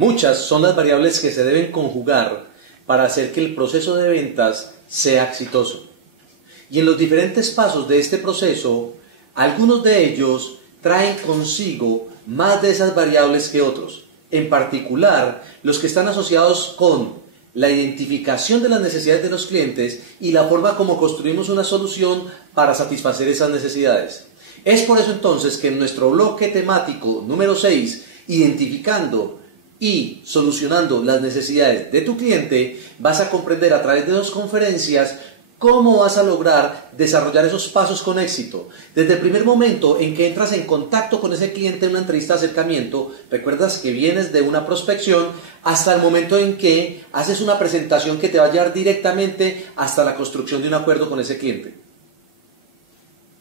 Muchas son las variables que se deben conjugar para hacer que el proceso de ventas sea exitoso. Y en los diferentes pasos de este proceso, algunos de ellos traen consigo más de esas variables que otros. En particular, los que están asociados con la identificación de las necesidades de los clientes y la forma como construimos una solución para satisfacer esas necesidades. Es por eso entonces que en nuestro bloque temático número 6, identificando y solucionando las necesidades de tu cliente, vas a comprender a través de 2 conferencias cómo vas a lograr desarrollar esos pasos con éxito. Desde el primer momento en que entras en contacto con ese cliente en una entrevista de acercamiento, recuerdas que vienes de una prospección, hasta el momento en que haces una presentación que te va a llevar directamente hasta la construcción de un acuerdo con ese cliente.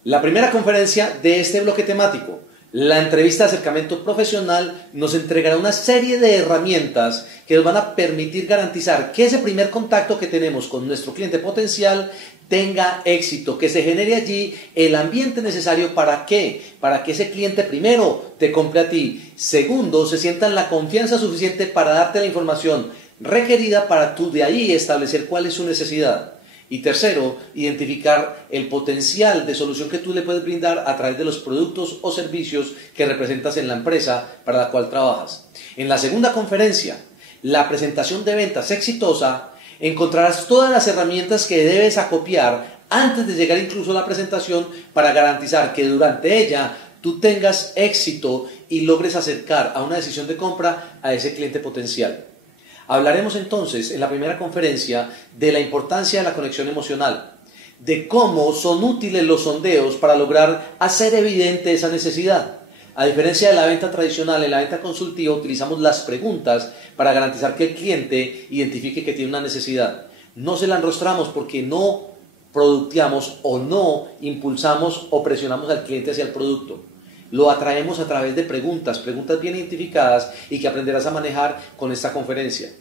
La primera conferencia de este bloque temático, la entrevista de acercamiento profesional, nos entregará una serie de herramientas que nos van a permitir garantizar que ese primer contacto que tenemos con nuestro cliente potencial tenga éxito, que se genere allí el ambiente necesario para que ese cliente primero te compre a ti, segundo se sienta en la confianza suficiente para darte la información requerida para tú de ahí establecer cuál es su necesidad. Y tercero, identificar el potencial de solución que tú le puedes brindar a través de los productos o servicios que representas en la empresa para la cual trabajas. En la segunda conferencia, la presentación de ventas exitosa, encontrarás todas las herramientas que debes acopiar antes de llegar incluso a la presentación para garantizar que durante ella tú tengas éxito y logres acercar a una decisión de compra a ese cliente potencial. Hablaremos entonces en la primera conferencia de la importancia de la conexión emocional, de cómo son útiles los sondeos para lograr hacer evidente esa necesidad. A diferencia de la venta tradicional, en la venta consultiva utilizamos las preguntas para garantizar que el cliente identifique que tiene una necesidad. No se la enrostramos porque no producteamos o no impulsamos o presionamos al cliente hacia el producto. Lo atraemos a través de preguntas bien identificadas y que aprenderás a manejar con esta conferencia.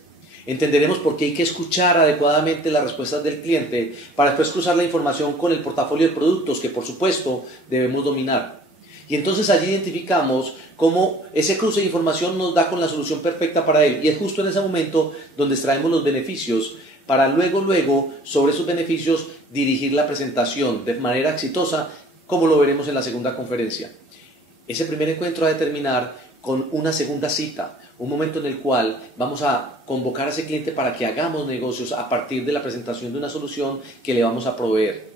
Entenderemos por qué hay que escuchar adecuadamente las respuestas del cliente para después cruzar la información con el portafolio de productos que por supuesto debemos dominar. Y entonces allí identificamos cómo ese cruce de información nos da con la solución perfecta para él. Y es justo en ese momento donde extraemos los beneficios para luego sobre esos beneficios dirigir la presentación de manera exitosa, como lo veremos en la segunda conferencia. Ese primer encuentro va a terminar con una segunda cita, un momento en el cual vamos a convocar a ese cliente para que hagamos negocios a partir de la presentación de una solución que le vamos a proveer.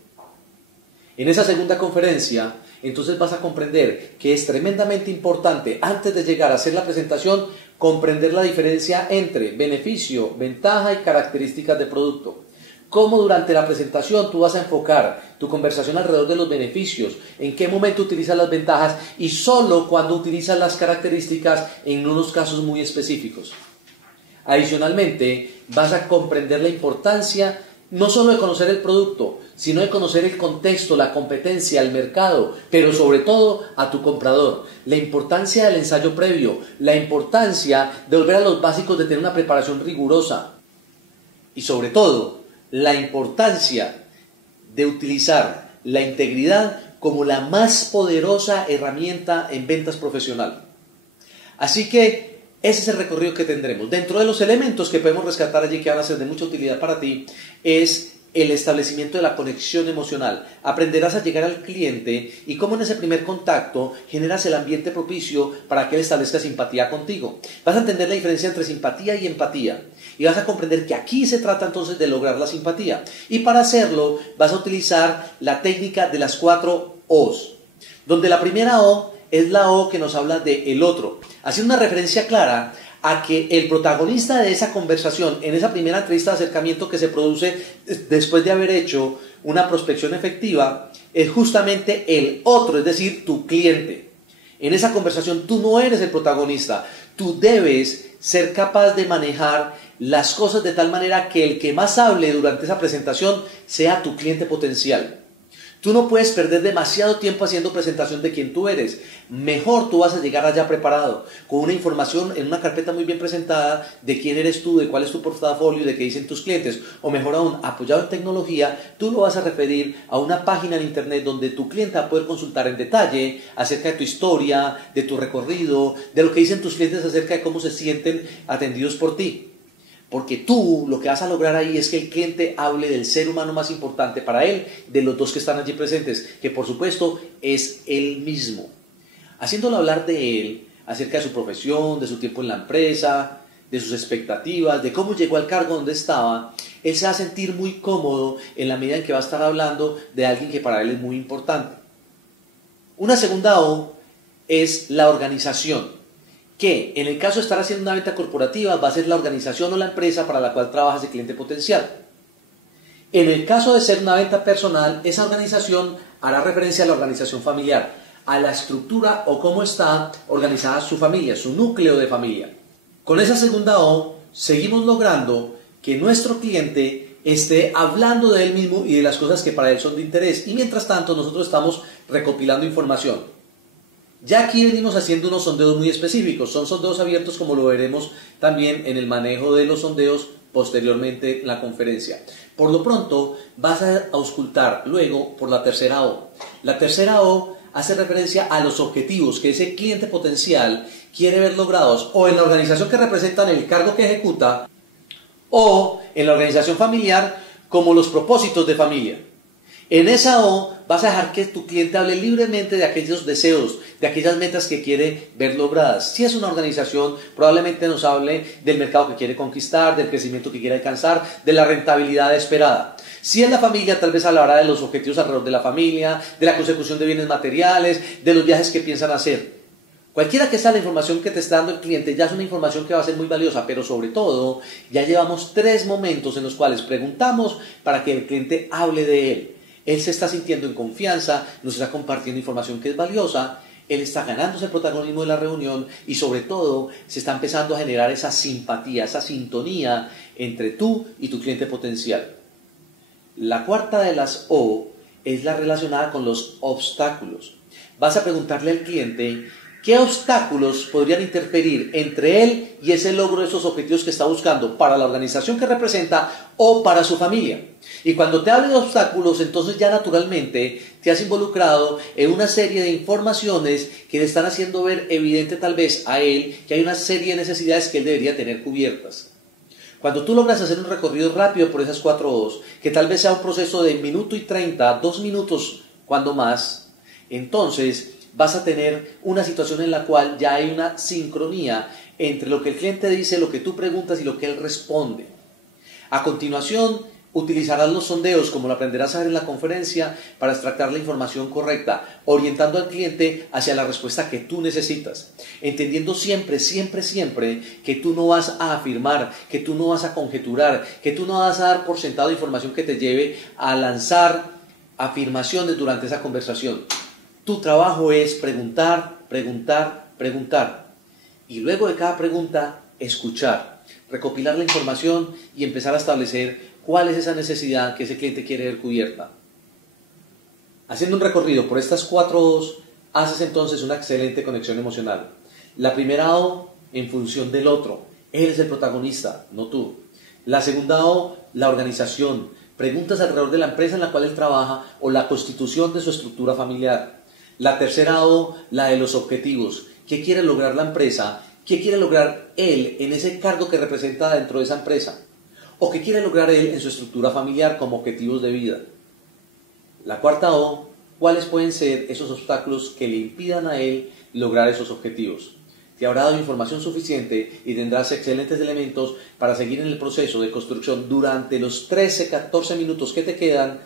En esa segunda conferencia, entonces vas a comprender que es tremendamente importante, antes de llegar a hacer la presentación, comprender la diferencia entre beneficio, ventaja y características de producto. Cómo durante la presentación tú vas a enfocar tu conversación alrededor de los beneficios, en qué momento utilizas las ventajas y solo cuando utilizas las características en unos casos muy específicos. Adicionalmente, vas a comprender la importancia no solo de conocer el producto, sino de conocer el contexto, la competencia, el mercado, pero sobre todo a tu comprador. La importancia del ensayo previo, la importancia de volver a los básicos de tener una preparación rigurosa y sobre todo, la importancia de utilizar la integridad como la más poderosa herramienta en ventas profesional. Así que ese es el recorrido que tendremos. Dentro de los elementos que podemos rescatar allí que van a ser de mucha utilidad para ti es el establecimiento de la conexión emocional. Aprenderás a llegar al cliente y cómo en ese primer contacto generas el ambiente propicio para que él establezca simpatía contigo. Vas a entender la diferencia entre simpatía y empatía y vas a comprender que aquí se trata entonces de lograr la simpatía. Y para hacerlo vas a utilizar la técnica de las 4 O's, donde la primera O es la O que nos habla de el otro, haciendo una referencia clara a que el protagonista de esa conversación, en esa primera entrevista de acercamiento que se produce después de haber hecho una prospección efectiva, es justamente el otro, es decir, tu cliente. En esa conversación tú no eres el protagonista, tú debes ser capaz de manejar las cosas de tal manera que el que más hable durante esa presentación sea tu cliente potencial. Tú no puedes perder demasiado tiempo haciendo presentación de quién tú eres. Mejor tú vas a llegar allá preparado, con una información en una carpeta muy bien presentada de quién eres tú, de cuál es tu portafolio, de qué dicen tus clientes. O mejor aún, apoyado en tecnología, tú lo vas a referir a una página en internet donde tu cliente va a poder consultar en detalle acerca de tu historia, de tu recorrido, de lo que dicen tus clientes acerca de cómo se sienten atendidos por ti. Porque tú lo que vas a lograr ahí es que el cliente hable del ser humano más importante para él, de los dos que están allí presentes, que por supuesto es él mismo. Haciéndolo hablar de él, acerca de su profesión, de su tiempo en la empresa, de sus expectativas, de cómo llegó al cargo donde estaba, él se va a sentir muy cómodo en la medida en que va a estar hablando de alguien que para él es muy importante. Una segunda O es la organización, que en el caso de estar haciendo una venta corporativa va a ser la organización o la empresa para la cual trabaja ese cliente potencial. En el caso de ser una venta personal, esa organización hará referencia a la organización familiar, a la estructura o cómo está organizada su familia, su núcleo de familia. Con esa segunda O, seguimos logrando que nuestro cliente esté hablando de él mismo y de las cosas que para él son de interés. Y mientras tanto, nosotros estamos recopilando información. Ya aquí venimos haciendo unos sondeos muy específicos, son sondeos abiertos como lo veremos también en el manejo de los sondeos posteriormente en la conferencia. Por lo pronto vas a auscultar luego por la tercera O. La tercera O hace referencia a los objetivos que ese cliente potencial quiere ver logrados o en la organización que representan el cargo que ejecuta o en la organización familiar como los propósitos de familia. En esa O vas a dejar que tu cliente hable libremente de aquellos deseos, de aquellas metas que quiere ver logradas. Si es una organización, probablemente nos hable del mercado que quiere conquistar, del crecimiento que quiere alcanzar, de la rentabilidad esperada. Si es la familia, tal vez hablará de los objetivos alrededor de la familia, de la consecución de bienes materiales, de los viajes que piensan hacer. Cualquiera que sea la información que te está dando el cliente ya es una información que va a ser muy valiosa, pero sobre todo ya llevamos 3 momentos en los cuales preguntamos para que el cliente hable de él. Él se está sintiendo en confianza, nos está compartiendo información que es valiosa, él está ganándose el protagonismo de la reunión y sobre todo se está empezando a generar esa simpatía, esa sintonía entre tú y tu cliente potencial. La cuarta de las O es la relacionada con los obstáculos. Vas a preguntarle al cliente qué obstáculos podrían interferir entre él y ese logro de esos objetivos que está buscando para la organización que representa o para su familia. Y cuando te hable de obstáculos, entonces ya naturalmente te has involucrado en una serie de informaciones que le están haciendo ver evidente tal vez a él que hay una serie de necesidades que él debería tener cubiertas. Cuando tú logras hacer un recorrido rápido por esas 4 O's, que tal vez sea un proceso de 1 minuto y 30, 2 minutos cuando más, entonces vas a tener una situación en la cual ya hay una sincronía entre lo que el cliente dice, lo que tú preguntas y lo que él responde. A continuación, utilizarás los sondeos, como lo aprenderás a ver en la conferencia, para extractar la información correcta, orientando al cliente hacia la respuesta que tú necesitas, entendiendo siempre, siempre, siempre que tú no vas a afirmar, que tú no vas a conjeturar, que tú no vas a dar por sentado información que te lleve a lanzar afirmaciones durante esa conversación. Tu trabajo es preguntar, preguntar, preguntar. Y luego de cada pregunta, escuchar, recopilar la información y empezar a establecer cuál es esa necesidad que ese cliente quiere ver cubierta. Haciendo un recorrido por estas 4 O's, haces entonces una excelente conexión emocional. La primera O, en función del otro. Él es el protagonista, no tú. La segunda O, la organización. Preguntas alrededor de la empresa en la cual él trabaja o la constitución de su estructura familiar. La tercera O, la de los objetivos. ¿Qué quiere lograr la empresa? ¿Qué quiere lograr él en ese cargo que representa dentro de esa empresa? ¿O qué quiere lograr él en su estructura familiar como objetivos de vida? La cuarta O, ¿cuáles pueden ser esos obstáculos que le impidan a él lograr esos objetivos? Te habrá dado información suficiente y tendrás excelentes elementos para seguir en el proceso de construcción durante los 13-14 minutos que te quedan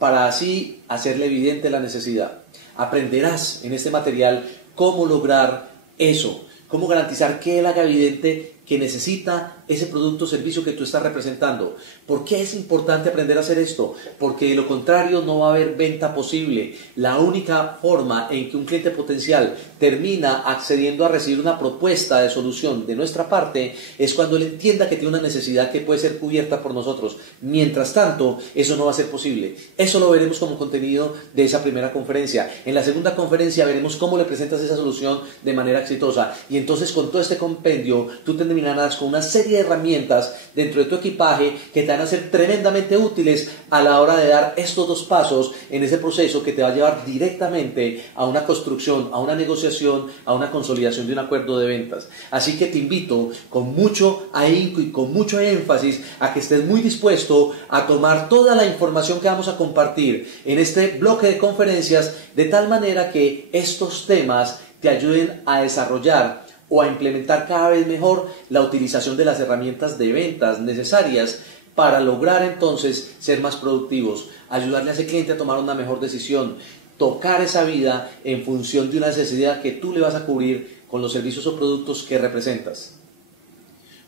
para así hacerle evidente la necesidad. Aprenderás en este material cómo lograr eso, cómo garantizar que él haga evidente que necesita ese producto o servicio que tú estás representando. ¿Por qué es importante aprender a hacer esto? Porque de lo contrario no va a haber venta posible. La única forma en que un cliente potencial termina accediendo a recibir una propuesta de solución de nuestra parte es cuando él entienda que tiene una necesidad que puede ser cubierta por nosotros. Mientras tanto, eso no va a ser posible. Eso lo veremos como contenido de esa primera conferencia. En la segunda conferencia veremos cómo le presentas esa solución de manera exitosa. Y entonces con todo este compendio, tú terminarás con una serie de herramientas dentro de tu equipaje que te van a ser tremendamente útiles a la hora de dar estos dos pasos en ese proceso que te va a llevar directamente a una construcción, a una negociación, a una consolidación de un acuerdo de ventas. Así que te invito con mucho ahínco y con mucho énfasis a que estés muy dispuesto a tomar toda la información que vamos a compartir en este bloque de conferencias de tal manera que estos temas te ayuden a desarrollar o a implementar cada vez mejor la utilización de las herramientas de ventas necesarias para lograr entonces ser más productivos, ayudarle a ese cliente a tomar una mejor decisión, tocar esa vida en función de una necesidad que tú le vas a cubrir con los servicios o productos que representas.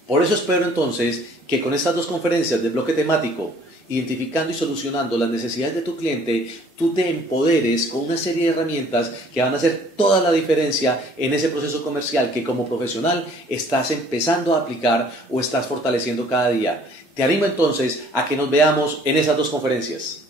Por eso espero entonces que con estas dos conferencias de bloque temático, identificando y solucionando las necesidades de tu cliente, tú te empoderes con una serie de herramientas que van a hacer toda la diferencia en ese proceso comercial que como profesional estás empezando a aplicar o estás fortaleciendo cada día. Te animo entonces a que nos veamos en esas dos conferencias.